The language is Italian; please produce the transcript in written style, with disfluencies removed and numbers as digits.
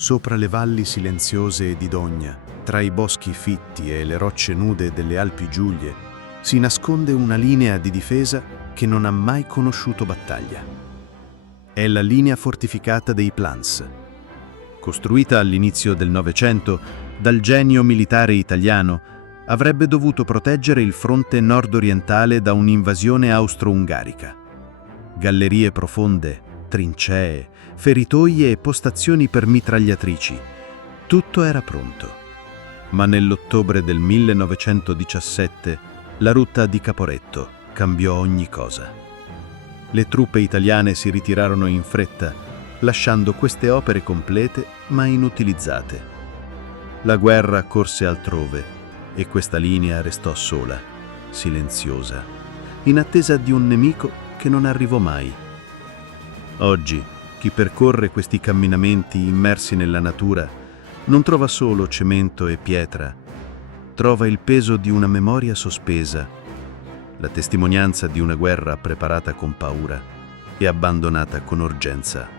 Sopra le valli silenziose di Dogna, tra i boschi fitti e le rocce nude delle Alpi Giulie, si nasconde una linea di difesa che non ha mai conosciuto battaglia. È la linea fortificata dei Plans. Costruita all'inizio del Novecento dal genio militare italiano, avrebbe dovuto proteggere il fronte nord-orientale da un'invasione austro-ungarica. Gallerie profonde, trincee, feritoie e postazioni per mitragliatrici. Tutto era pronto. Ma nell'ottobre del 1917 la rotta di Caporetto cambiò ogni cosa. Le truppe italiane si ritirarono in fretta, lasciando queste opere complete ma inutilizzate. La guerra corse altrove e questa linea restò sola, silenziosa, in attesa di un nemico che non arrivò mai. Oggi, chi percorre questi camminamenti immersi nella natura non trova solo cemento e pietra, trova il peso di una memoria sospesa, la testimonianza di una guerra preparata con paura e abbandonata con urgenza.